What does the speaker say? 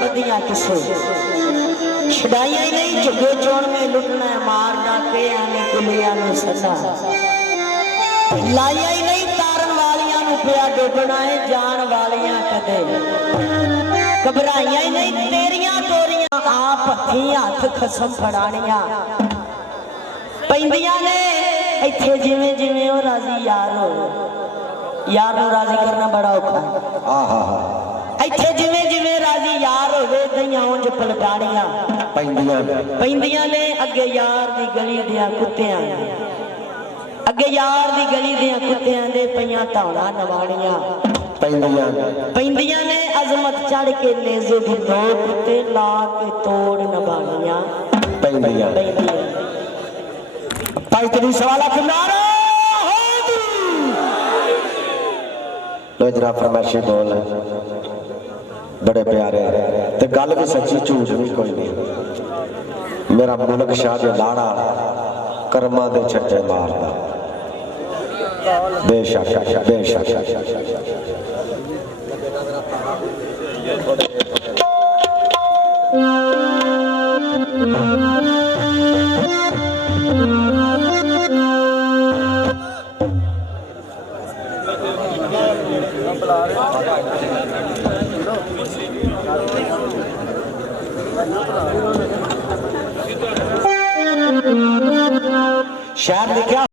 बदियां किसे छड़ाइया ही नहीं झुगे चोण में लुटना मार डाके आने कुलिया नु सदा लाइया ही नहीं तारन वालियां नु पिया डुबना है जान वालियां कदे घबराइया ही नहीं तेरियां तोरियां आप हथी हथ खसम फड़ानियां पैंदियां ने इत्थे जिवें जिवें ओ राजी यार हो यार नु राजी करना बड़ा औखा है इत्थे जिवें जिवें राजी यार होवे दइयां उंज पलटाणियां पैंदियां ने अगे यार दी गली दियां कुत्तियां अगे यार दी गली दियां कुत्तियां दे पईयां धौड़ा नवाणियां पैंदियां ने अजमत चढ़ के नेज़े दी नोक ते ला के तोड़ नवाणियां पैंदियां भाई तेरी सवाला किनारा लो जरा फरमाइशी बोल बड़े प्यारे ते गल भी सच्ची झूठ भी कोई नहीं मेरा मुल्क शाह दे लाड़ा कर्मा दे छट्टे मारदा बेशक शहर लिखा